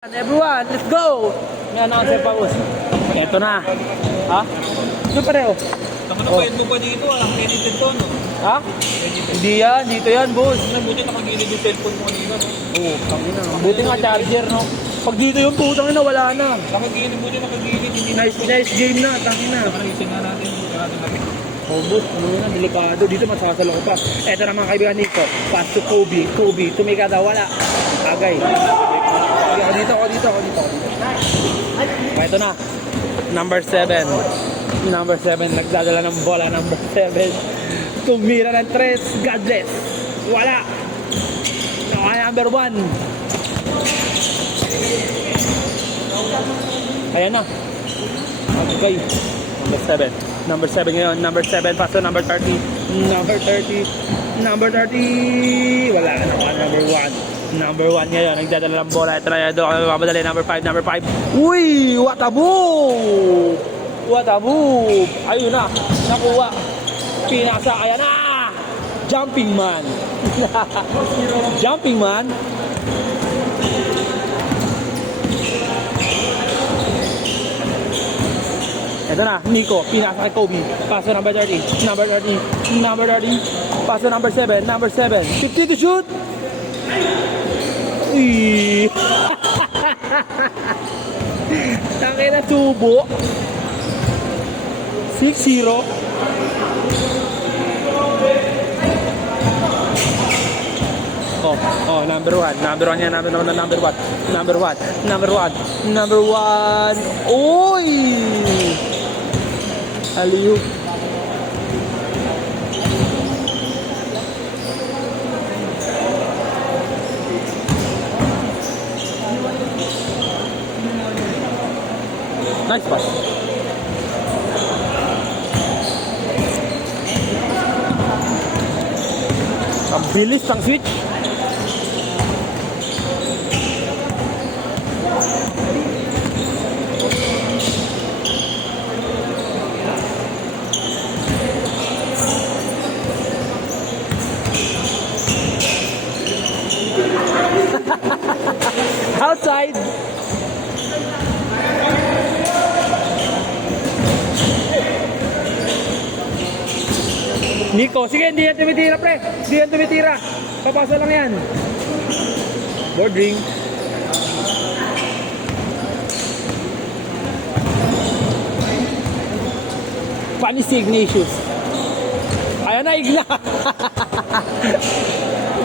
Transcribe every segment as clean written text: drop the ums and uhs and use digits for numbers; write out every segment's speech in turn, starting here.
Everyone, let's go! May announcer pa us. Ito na. Ha? Ito pareho. Naman na pwede mo pa dito ang edited to, no? Ha? Hindi yan, dito yan, boss. Buti nakagilid yung cellphone mo kanina, no? Oo, tangina. Buti nga charger, no? Pag dito yung putang ina, wala na. Nakagilid, buti nakagilid. Hindi Nice game na, tangina. Nakalisin na natin. Sigurado natin. Oh, boss, ano na, delikado. Dito masasalo ko pa. Eto na mga kaibigan nito. Pass to Kobe. Kobe, tumikada, wala. Agay. Ako dito. Ito na. Number 7. Number 7. Nagdadala ng bola. Number 7. Tumira ng 3. God bless. Wala. Number 1. Ayan na. Okay. Number 7. Number 7 ngayon. Number 7. Paso number 30. Number 30. Number 30. Wala na. Number 1. Number 1 ngayon. Nagdadala ng bola. Ito na. Ito kami mamadali. Number 5. Number 5. Uy! What a move! What a move! Ayun na. Nakuha. Pinasa. Ayan na! Jumping man. Jumping man. Ito na, Nico, pinasa kay Kobe. Paso number 30, number 30, number 30. Paso number 7, number 7. 50 to shoot. Uy. Tangin na tubo. 6-0. Oh, number 1. Number 1 yan, number 1. Number 1. Uy! Aliyu. Nice pass. Ang bilis ng switch. Outside. Nico, sige, hindi yan tumitira, pre. Hindi yan tumitira. Papasa lang yan. Boarding. Funny si Ignatius. Ayan na, Igna.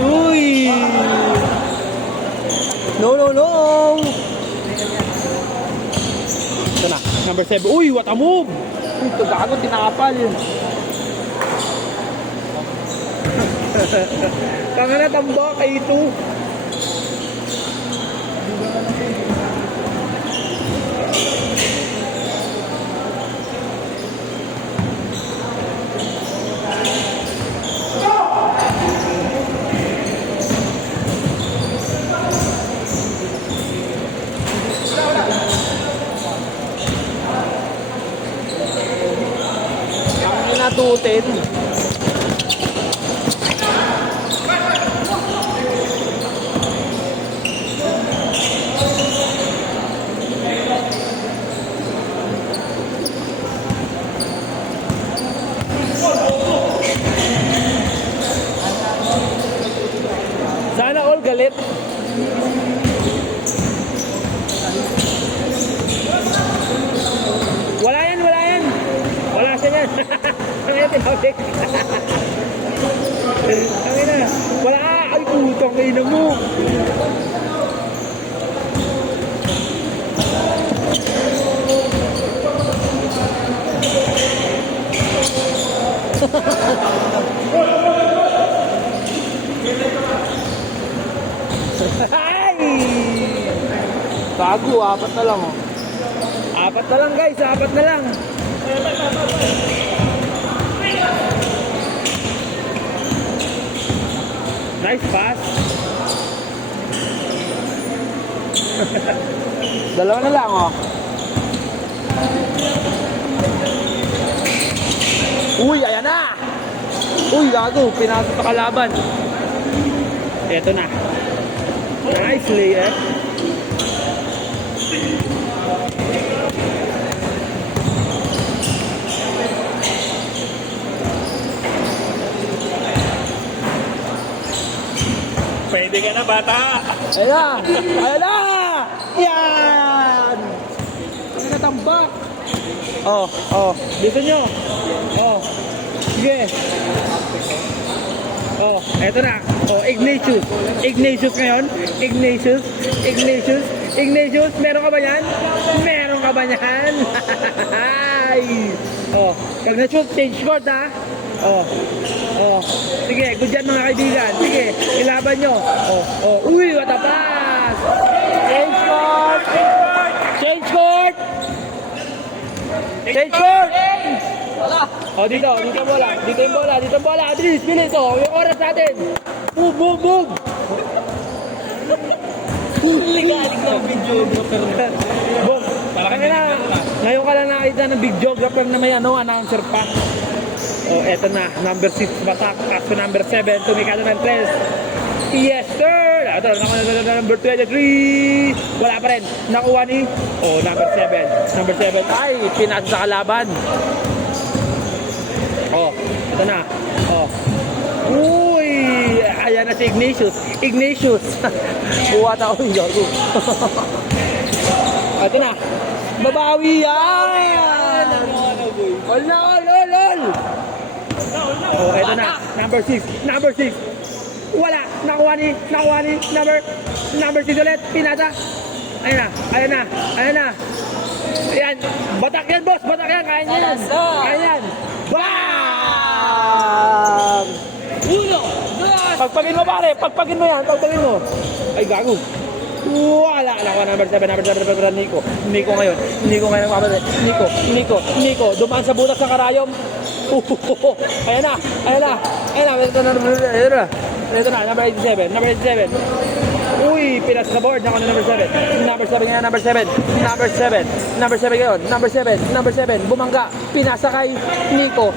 Uy. No. Ito na, number 7. Uy, what a move! Uy, gago, tinakapal. Tanga na, tamba kay ito. Natutin. Sana all galit. Wala yan. Wala siya yan. Ang ito tinawag. Ang ina. Wala. Ay, putang ina mo. Ay! Bago, 4 na lang oh. 4 na lang guys, 4 na lang. Nice pass. Dalawa na lang oh. Uy, ayan na. Uy, gago, pinasok pa kalaban. Eto na. Nice layup. na, bata. Ayan na! Ayan na! Yan! Ano natambak? Oh, oh. Dito nyo. Oh. Sige. Oh, eto na. Oh, Ignatius. Ignatius ngayon. Ignatius. Ignatius. Ignatius. Meron ka ba yan? Meron ka ba yan? Ay! Oh, pag na-shoot, change court ha. Oh. Oh. Sige, good yan mga kaibigan. Sige, ilaban nyo. Oh, oh. Uy, what a pass! Change court! Change court! Change court! Oh, dito yung bola. Dito yung bola. Dito yung bola. Bilis, bilis. Oh, yung oras natin. Move, move, move. Ligalig ng videographer na. Boom. Ngayon ka lang nakita ng videographer na may announcer pa. Oh, eto na. Number 6, batak. Kaso number 7, tumikado ng 3. Yes, sir! Ito, number 23. Wala pa rin. Nakuha ni... Oh, number 7. Number 7. Ay, pinasa sa kalaban. Oh, ito na. Oh. Uy! Ayan na si Ignatius. Ignatius. Buhat ako yung gago. Ito na. Babawi yan! All na, all! Oh, ito na. Number 6. Number 6. Wala. Nakuha ni. Number 6 ulit. Pinata. Ayan na. Ayan na. Ayan na. Ayan. Batak yan, boss. Batak yan. Kaya niya yan. Kaya yan. Bam! Uno, dos. Pagpagin mo pare. Pagpagin mo yan. Pagpagin mo. Ay, gago. Wala. Nakuha number 7. Number 7. Nico. Nico ngayon. Nico ngayon. Nico. Dumaan sa butas ng karayom. Ayan na. Ayan na. Ayan na. Ito na. Number 87. Number 87. Uy, pinas sa board. Nakuha na number 7. Number 7 ngayon. Number 7. Number 7. Number 7 ngayon. Number 7. Number 7. Bumangga. Pinasa kay Nico.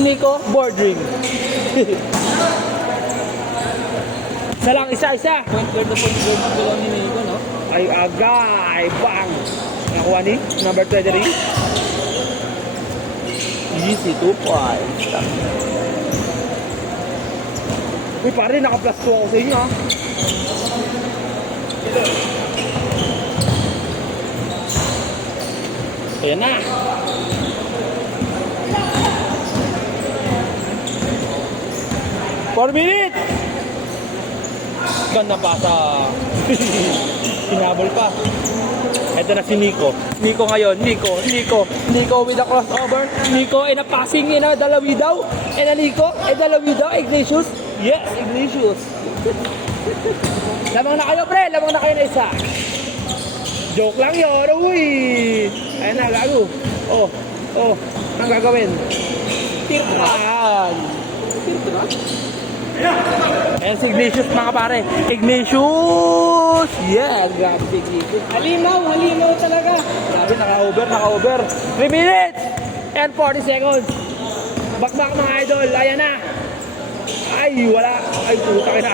Nico. Board ring. Isa lang. Isa. Point guard na point guard ang galaw ni Nico, no? Ay, agay. Bang. Nakuha ni number 23. Easy 2 points. Uy, pare, naka-plus 2 ako sa inyo, ha? Ayan na. Four minutes! Ganda pasa. Hinabol pa. Ito na si Nico. Nico ngayon. Nico with a crossover. Nico in a passing in a dalawi daw. And a Nico. Dalawi daw. Ignatius. Yes, Ignatius. Lamang na kayo, pre. Lamang na kayo na isa. Joke lang yun. Uy. Ayan na, gago. Oh. Ang gagawin. Tirpan. Ayan si Ignatius, mga pare. Ignatius! Yeah, grabe si Ignatius. Halimaw talaga. Grabe, naka-over. 3 minutes and 40 seconds. Bakbak mga idol, ayan na. Ay, wala. Ay, puta ka na.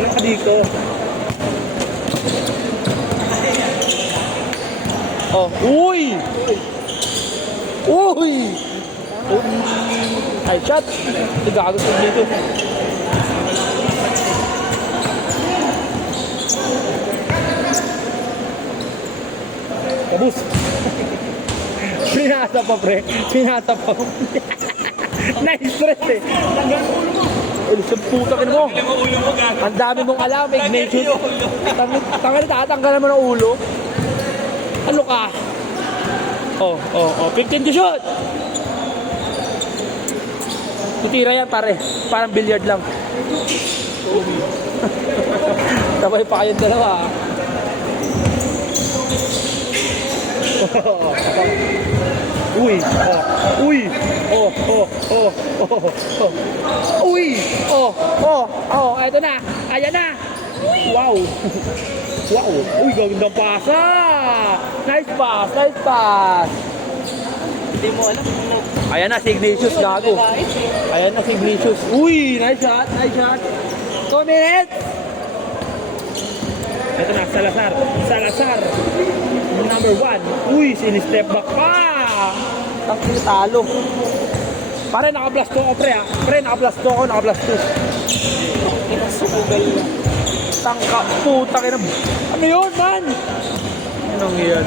Alam ka dito. Oh, uy! Ay, shot. Gago sa dito. Kabus. Pinasa pa, pre. Na-stress eh. Sa puta ka mo. Ang dami mong alam, Ignatius. Tatanggalan mo ng ulo. Ano ka? Oh, 15 to shoot. Tutira yan, pare. Parang billiard lang. Sabay pa kayong dalawa. Eto na. Ayan na. Wow. Uy, gandang pasa. Nice pass. Hindi mo alam kung Ayan na si Ignatius, gago. Ayan na si Ignatius. Uy, nice shot. 2 minutes. Ito na, Salazar. Number 1. Uy, sini-step back pa. Talo. Pare, naka-blast 2 ako, pre, ha? Pre, naka-blast 2 ako, naka-blast 2. Nakasugal na. Tangka, puta ka na. Ano yun, man? Anong yan?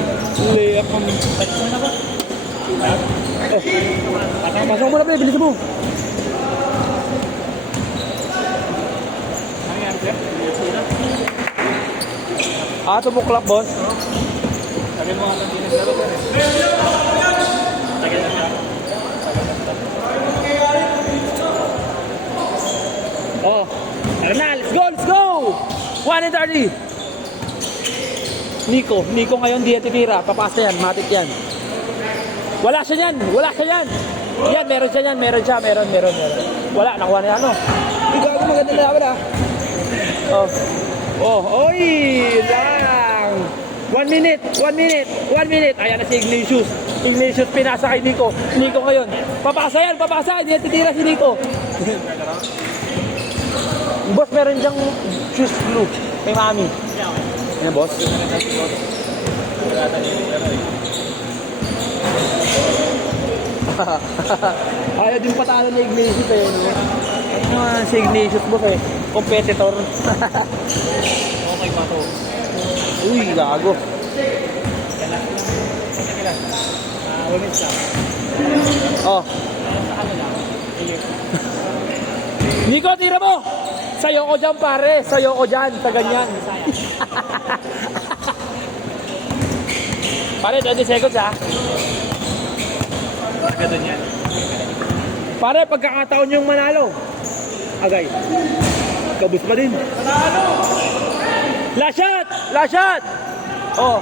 Layup ang... Ano na ba? Pasok mo na, pre, bilisan mo. Ano yan, sir? Tumuklap, boss. Sabi mo ang pinaglaro, sir. Tagal na. Oh, tara na, let's go, let's go! 1:30. Nico ngayon di yan titira. Papasa yan, matik yan. Wala siya yan. Yan, meron siya yan, meron. Wala, nakuha na yan, ano? Ikaw ako maganda na ako na. Oy, lang. 1 minute. Ayan na si Ignatius. Pinasa kay Nico. Nico ngayon. Papasa yan, hindi yan titira si Nico. Boss, meron diyang shoes blue. Kay mami. Yan, boss. Ayaw din patalo ni Ignatius eh. Si Ignatius, boss eh. Competitor. Okay pa to. Uy, gago. Women's lang. Oh. Sa kanila. Nico, tira mo! Sayo ko dyan, pare. Sayo ko dyan. Sa ganyan. Pare, 20 seconds, ha? Marga doon yan. Pare, pagkakataon yung manalo. Agay. Kabus pa din. Last shot! Oh.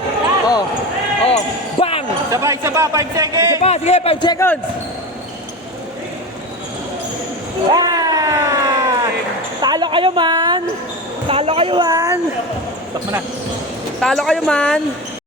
Bang! Isa pa, 5 seconds! Sige pa, sige, 5 seconds. Talo kayo, man. Stop mo na. Talo kayo, man.